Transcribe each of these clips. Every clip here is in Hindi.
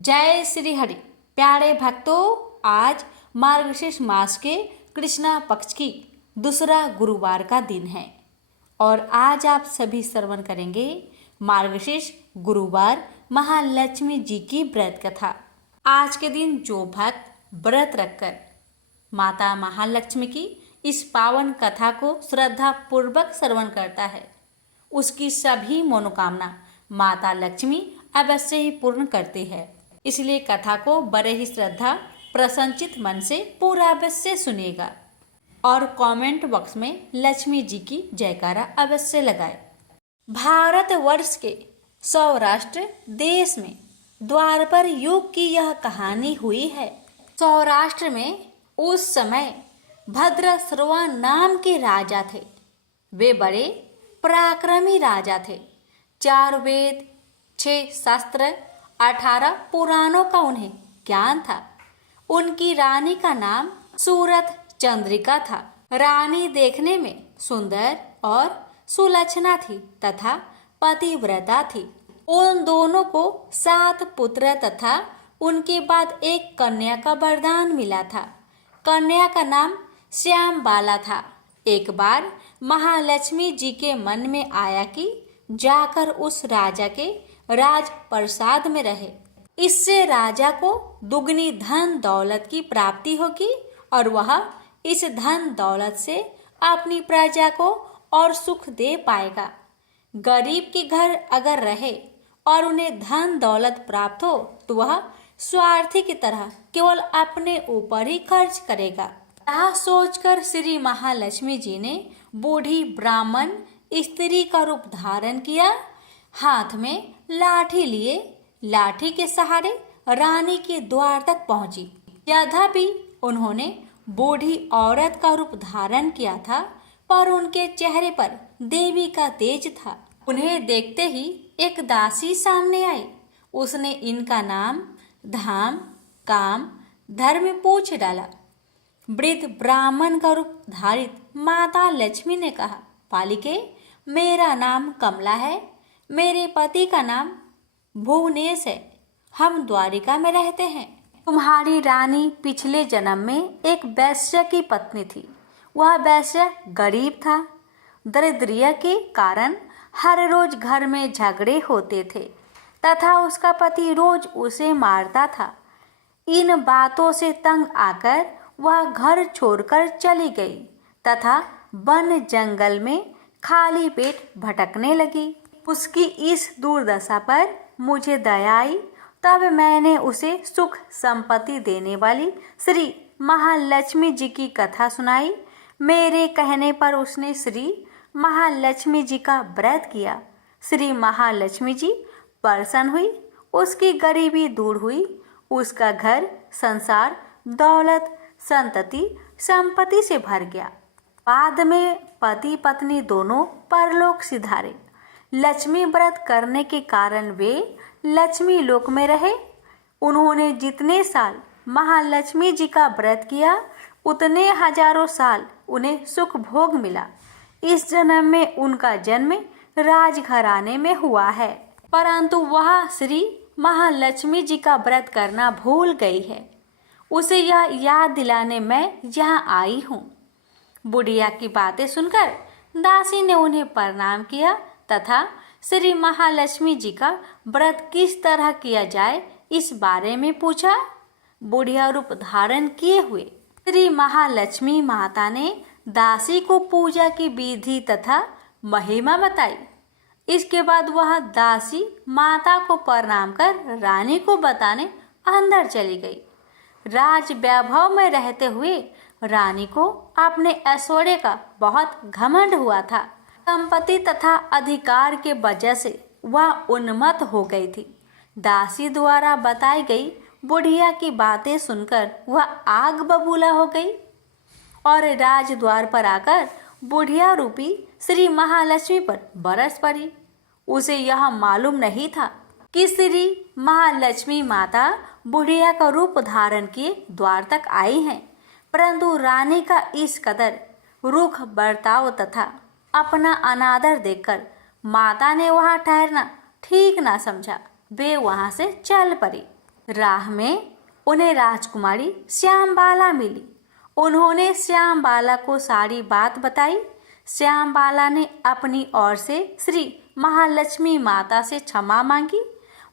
जय श्री हरि। प्यारे भक्तों, आज मार्गशीर्ष मास के कृष्णा पक्ष की दूसरा गुरुवार का दिन है और आज आप सभी श्रवण करेंगे मार्गशीर्ष गुरुवार महालक्ष्मी जी की व्रत कथा। आज के दिन जो भक्त व्रत रखकर माता महालक्ष्मी की इस पावन कथा को श्रद्धा पूर्वक श्रवण करता है, उसकी सभी मनोकामना माता लक्ष्मी अवश्य ही पूर्ण करती है। इसलिए कथा को बड़े ही श्रद्धा प्रसन्नचित मन से पूरा अवश्य सुनेगा और कमेंट बॉक्स में लक्ष्मी जी की जयकारा अवश्य लगाए। भारत वर्ष के सौराष्ट्र देश में द्वापर युग की यह कहानी हुई है। सौराष्ट्र में उस समय भद्रश्रवा नाम के राजा थे। वे बड़े पराक्रमी राजा थे। 4 वेद, 6 शास्त्र, 18 पुराणों का उन्हें ज्ञान था। उनकी रानी का नाम सूरत चंद्रिका था। रानी देखने में सुंदर और सुलक्षणा थी तथा पतिव्रता थी। उन दोनों को 7 पुत्र तथा उनके बाद एक कन्या का वरदान मिला था। कन्या का नाम श्याम बाला था। एक बार महालक्ष्मी जी के मन में आया कि जाकर उस राजा के राज प्रसाद में रहे। इससे राजा को दुगनी धन दौलत की प्राप्ति होगी और वह इस धन दौलत से अपनी प्रजा को और सुख दे पाएगा। गरीब के घर अगर रहे और उन्हें धन दौलत प्राप्त हो तो वह स्वार्थी की तरह केवल अपने ऊपर ही खर्च करेगा। यह सोचकर श्री महालक्ष्मी जी ने बूढ़ी ब्राह्मण स्त्री का रूप धारण किया। हाथ में लाठी लिए लाठी के सहारे रानी के द्वार तक पहुंची। यद्यपि उन्होंने बूढ़ी औरत का रूप धारण किया था, पर उनके चेहरे पर देवी का तेज था। उन्हें देखते ही एक दासी सामने आई। उसने इनका नाम, धाम, काम, धर्म पूछ डाला। वृद्ध ब्राह्मण का रूप धारित माता लक्ष्मी ने कहा, पालिके, मेरा नाम कमला है। मेरे पति का नाम भुवनेश है। हम द्वारिका में रहते हैं। तुम्हारी रानी पिछले जन्म में एक वैश्य की पत्नी थी। वह वैश्य गरीब था। दरिद्रता के कारण हर रोज घर में झगड़े होते थे तथा उसका पति रोज उसे मारता था। इन बातों से तंग आकर वह घर छोड़कर चली गई तथा वन जंगल में खाली पेट भटकने लगी। उसकी इस दुर्दशा पर मुझे दया आई। तब मैंने उसे सुख संपत्ति देने वाली श्री महालक्ष्मी जी की कथा सुनाई। मेरे कहने पर उसने श्री महालक्ष्मी जी का व्रत किया। श्री महालक्ष्मी जी प्रसन्न हुई। उसकी गरीबी दूर हुई। उसका घर संसार दौलत संतति संपत्ति से भर गया। बाद में पति पत्नी दोनों परलोक सिधारे। लक्ष्मी व्रत करने के कारण वे लक्ष्मी लोक में रहे। उन्होंने जितने साल महालक्ष्मी जी का व्रत किया उतने हजारों साल उन्हें सुख भोग मिला। इस जन्म में उनका जन्म राजघराने में हुआ है, परंतु वह श्री महालक्ष्मी जी का व्रत करना भूल गई है। उसे यह याद दिलाने मैं यहाँ आई हूँ। बुढ़िया की बातें सुनकर दासी ने उन्हें प्रणाम किया तथा श्री महालक्ष्मी जी का व्रत किस तरह किया जाए इस बारे में पूछा। बुढ़िया रूप धारण किए हुए श्री महालक्ष्मी माता ने दासी को पूजा की विधि तथा महिमा बताई। इसके बाद वह दासी माता को प्रणाम कर रानी को बताने अंदर चली गई। राज वैभव में रहते हुए रानी को अपने ऐश्वर्य का बहुत घमंड हुआ था। संपत्ति तथा अधिकार के वजह से वह उन्मत्त हो गई थी। दासी द्वारा बताई गई बुढ़िया की बातें सुनकर वह आग बबूला हो गई और राजद्वार पर आकर बुढ़िया रूपी श्री महालक्ष्मी पर बरस पड़ी। उसे यह मालूम नहीं था कि श्री महालक्ष्मी माता बुढ़िया का रूप धारण किए द्वार तक आई हैं, परंतु रानी का इस कदर रुख बर्ताव तथा अपना अनादर देखकर माता ने वहां ठहरना ठीक ना समझा। वे वहां से चल पड़ी। राह में उन्हें राजकुमारी श्यामबाला मिली। उन्होंने श्यामबाला को सारी बात बताई। श्यामबाला ने अपनी ओर से श्री महालक्ष्मी माता से क्षमा मांगी।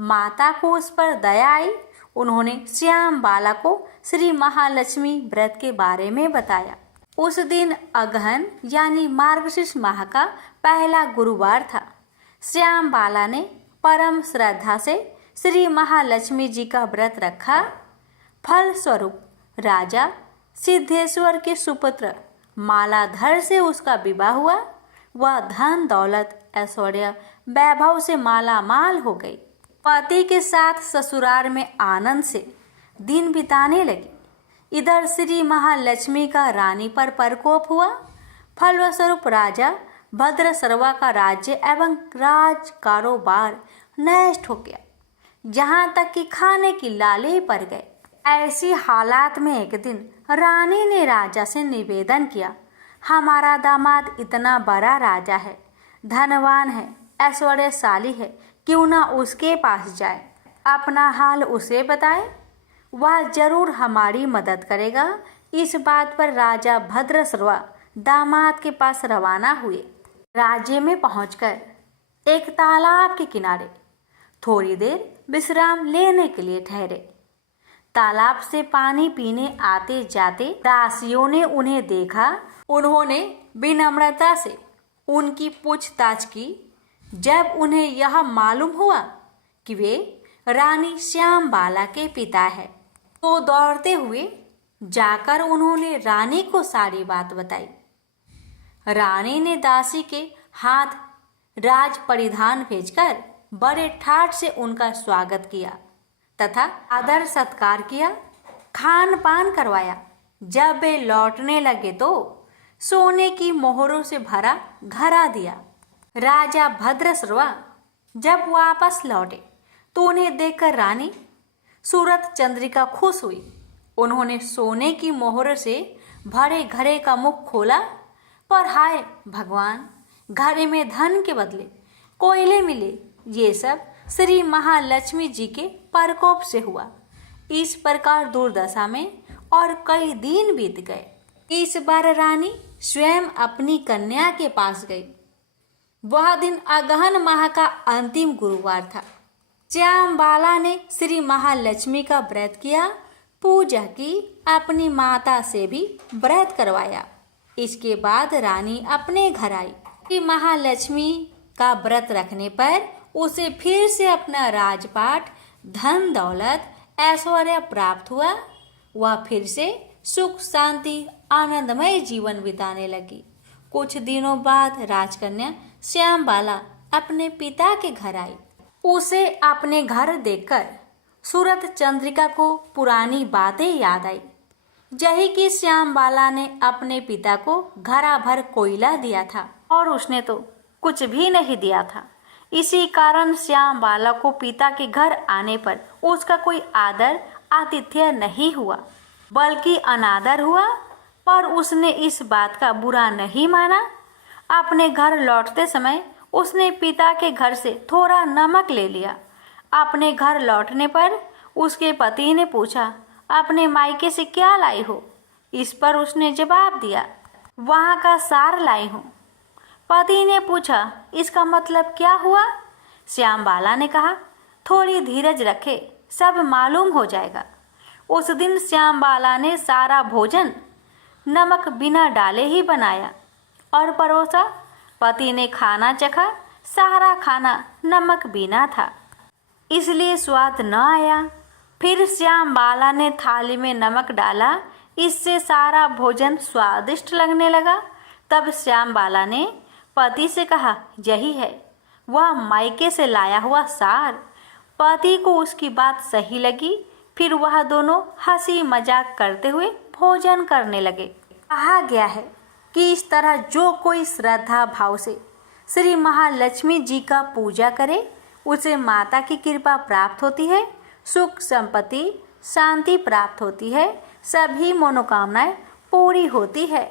माता को उस पर दया आई। उन्होंने श्यामबाला को श्री महालक्ष्मी व्रत के बारे में बताया। उस दिन अगहन यानी मार्गशीर्ष माह का पहला गुरुवार था। श्यामबाला ने परम श्रद्धा से श्री महालक्ष्मी जी का व्रत रखा। फलस्वरूप राजा सिद्धेश्वर के सुपुत्र मालाधर से उसका विवाह हुआ। वह धन दौलत ऐश्वर्य वैभव से माला माल हो गई। पति के साथ ससुराल में आनंद से दिन बिताने लगी। इधर श्री महालक्ष्मी का रानी पर प्रकोप हुआ। फलस्वरूप राजा भद्रसर्वा का राज्य एवं राज कारोबार नष्ट हो गया, यहाँ तक कि खाने की लाले पड़ गए। ऐसी हालात में एक दिन रानी ने राजा से निवेदन किया, हमारा दामाद इतना बड़ा राजा है, धनवान है, ऐश्वर्यशाली है, क्यों ना उसके पास जाए, अपना हाल उसे बताए, वह जरूर हमारी मदद करेगा। इस बात पर राजा भद्रसर्वा दामाद के पास रवाना हुए। राज्य में पहुंचकर एक तालाब के किनारे थोड़ी देर विश्राम लेने के लिए ठहरे। तालाब से पानी पीने आते जाते दासियों ने उन्हें देखा। उन्होंने विनम्रता से उनकी पूछताछ की। जब उन्हें यह मालूम हुआ कि वे रानी श्यामबाला के पिता है, तो दौड़ते हुए जाकर उन्होंने रानी को सारी बात बताई। रानी ने दासी के हाथ राज परिधान भेजकर बड़े ठाट से उनका स्वागत किया तथा आदर सत्कार किया, खान पान करवाया। जब वे लौटने लगे तो सोने की मोहरों से भरा घड़ा दिया। राजा भद्रसर्वा जब वापस लौटे तो उन्हें देखकर रानी सूरत चंद्रिका खुश हुई। उन्होंने सोने की मोहर से भरे घड़े का मुख खोला, पर हाय भगवान, घड़े में धन के बदले कोयले मिले। ये सब श्री महालक्ष्मी जी के प्रकोप से हुआ। इस प्रकार दुर्दशा में और कई दिन बीत गए। इस बार रानी स्वयं अपनी कन्या के पास गई। वह दिन अगहन माह का अंतिम गुरुवार था। श्यामबाला ने श्री महालक्ष्मी का व्रत किया, पूजा की, अपनी माता से भी व्रत करवाया। इसके बाद रानी अपने घर आई। श्री महालक्ष्मी का व्रत रखने पर उसे फिर से अपना राजपाट, धन दौलत, ऐश्वर्य प्राप्त हुआ। वह फिर से सुख शांति आनंदमय जीवन बिताने लगी। कुछ दिनों बाद राजकन्या श्यामबाला अपने पिता के घर आई। उसे अपने घर देखकर सूरत चंद्रिका को पुरानी बातें याद आई। यही कि श्यामबाला ने अपने पिता को घड़ा भर कोयला दिया था और उसने तो कुछ भी नहीं दिया था। इसी कारण श्यामबाला को पिता के घर आने पर उसका कोई आदर आतिथ्य नहीं हुआ, बल्कि अनादर हुआ। पर उसने इस बात का बुरा नहीं माना। अपने घर लौटते समय उसने पिता के घर से थोड़ा नमक ले लिया। अपने घर लौटने पर उसके पति ने पूछा, अपने मायके से क्या लाई हो? इस पर उसने जवाब दिया, वहाँ का सार लाई हूँ। पति ने पूछा, इसका मतलब क्या हुआ? श्यामबाला ने कहा, थोड़ी धीरज रखे, सब मालूम हो जाएगा। उस दिन श्यामबाला ने सारा भोजन नमक बिना डाले ही बनाया और परोसा। पति ने खाना चखा, सारा खाना नमक बिना था, इसलिए स्वाद न आया। फिर श्यामबाला ने थाली में नमक डाला, इससे सारा भोजन स्वादिष्ट लगने लगा। तब श्यामबाला ने पति से कहा, यही है वह मायके से लाया हुआ सार। पति को उसकी बात सही लगी। फिर वह दोनों हंसी मजाक करते हुए भोजन करने लगे। कहा गया है कि इस तरह जो कोई श्रद्धा भाव से श्री महालक्ष्मी जी का पूजा करे, उसे माता की कृपा प्राप्त होती है, सुख संपत्ति शांति प्राप्त होती है, सभी मनोकामनाएं पूरी होती है।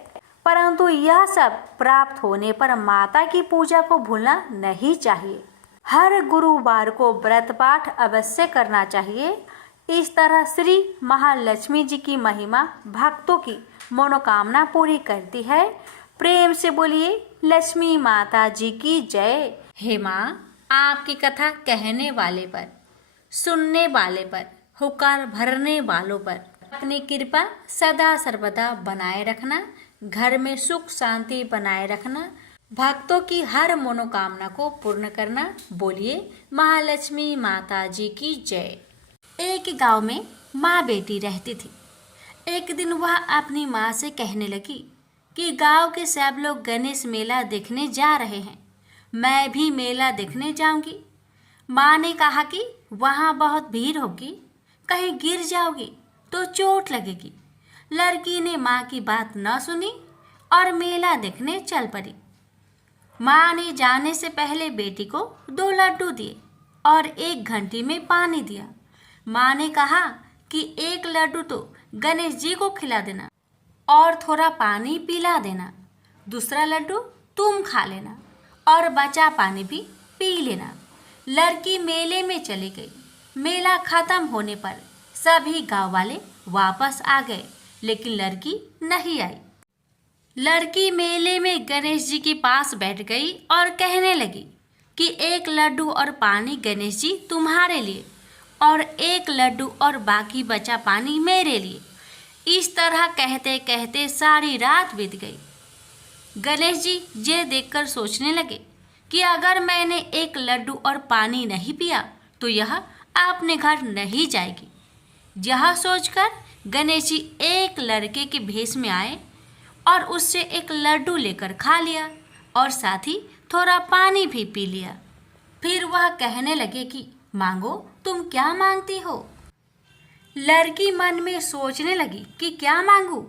परंतु यह सब प्राप्त होने पर माता की पूजा को भूलना नहीं चाहिए। हर गुरुवार को व्रत पाठ अवश्य करना चाहिए। इस तरह श्री महालक्ष्मी जी की महिमा भक्तों की मनोकामना पूरी करती है। प्रेम से बोलिए लक्ष्मी माता जी की जय। हे माँ, आपकी कथा कहने वाले पर, सुनने वाले पर, हुकार भरने वालों पर अपनी कृपा सदा सर्वदा बनाए रखना, घर में सुख शांति बनाए रखना, भक्तों की हर मनोकामना को पूर्ण करना। बोलिए महालक्ष्मी माता जी की जय। एक गांव में माँ बेटी रहती थी। एक दिन वह अपनी माँ से कहने लगी कि गांव के सब लोग गणेश मेला देखने जा रहे हैं, मैं भी मेला देखने जाऊंगी। माँ ने कहा कि वहाँ बहुत भीड़ होगी, कहीं गिर जाओगी तो चोट लगेगी। लड़की ने माँ की बात न सुनी और मेला देखने चल पड़ी। माँ ने जाने से पहले बेटी को 2 लड्डू दिए और 1 घंटी में पानी दिया। माँ ने कहा कि 1 लड्डू तो गणेश जी को खिला देना और थोड़ा पानी पिला देना, दूसरा लड्डू तुम खा लेना और बचा पानी भी पी लेना। लड़की मेले में चली गई। मेला खत्म होने पर सभी गांव वाले वापस आ गए, लेकिन लड़की नहीं आई। लड़की मेले में गणेश जी के पास बैठ गई और कहने लगी कि 1 लड्डू और पानी गणेश जी तुम्हारे लिए और 1 लड्डू और बाकी बचा पानी मेरे लिए। इस तरह कहते कहते सारी रात बीत गई। गणेश जी ये देखकर सोचने लगे कि अगर मैंने 1 लड्डू और पानी नहीं पिया तो यह अपने घर नहीं जाएगी। यह सोचकर गणेश जी एक लड़के के भेष में आए और उससे 1 लड्डू लेकर खा लिया और साथ ही थोड़ा पानी भी पी लिया। फिर वह कहने लगे कि मांगो, तुम क्या मांगती हो। लड़की मन में सोचने लगी कि क्या मांगू,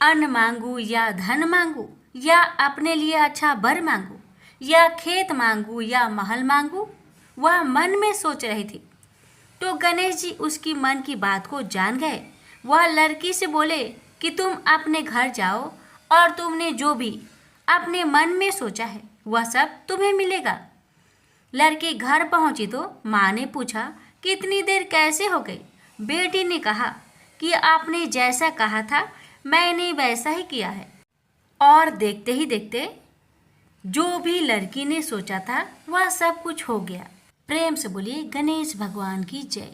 अन्न मांगू या धन मांगू या अपने लिए अच्छा वर मांगू या खेत मांगू या महल मांगू। वह मन में सोच रही थी तो गणेश जी उसकी मन की बात को जान गए। वह लड़की से बोले कि तुम अपने घर जाओ और तुमने जो भी अपने मन में सोचा है वह सब तुम्हें मिलेगा। लड़की घर पहुंची तो माँ ने पूछा कि इतनी देर कैसे हो गई। बेटी ने कहा कि आपने जैसा कहा था मैंने वैसा ही किया है। और देखते ही देखते जो भी लड़की ने सोचा था वह सब कुछ हो गया। प्रेम से बोलिए गणेश भगवान की जय।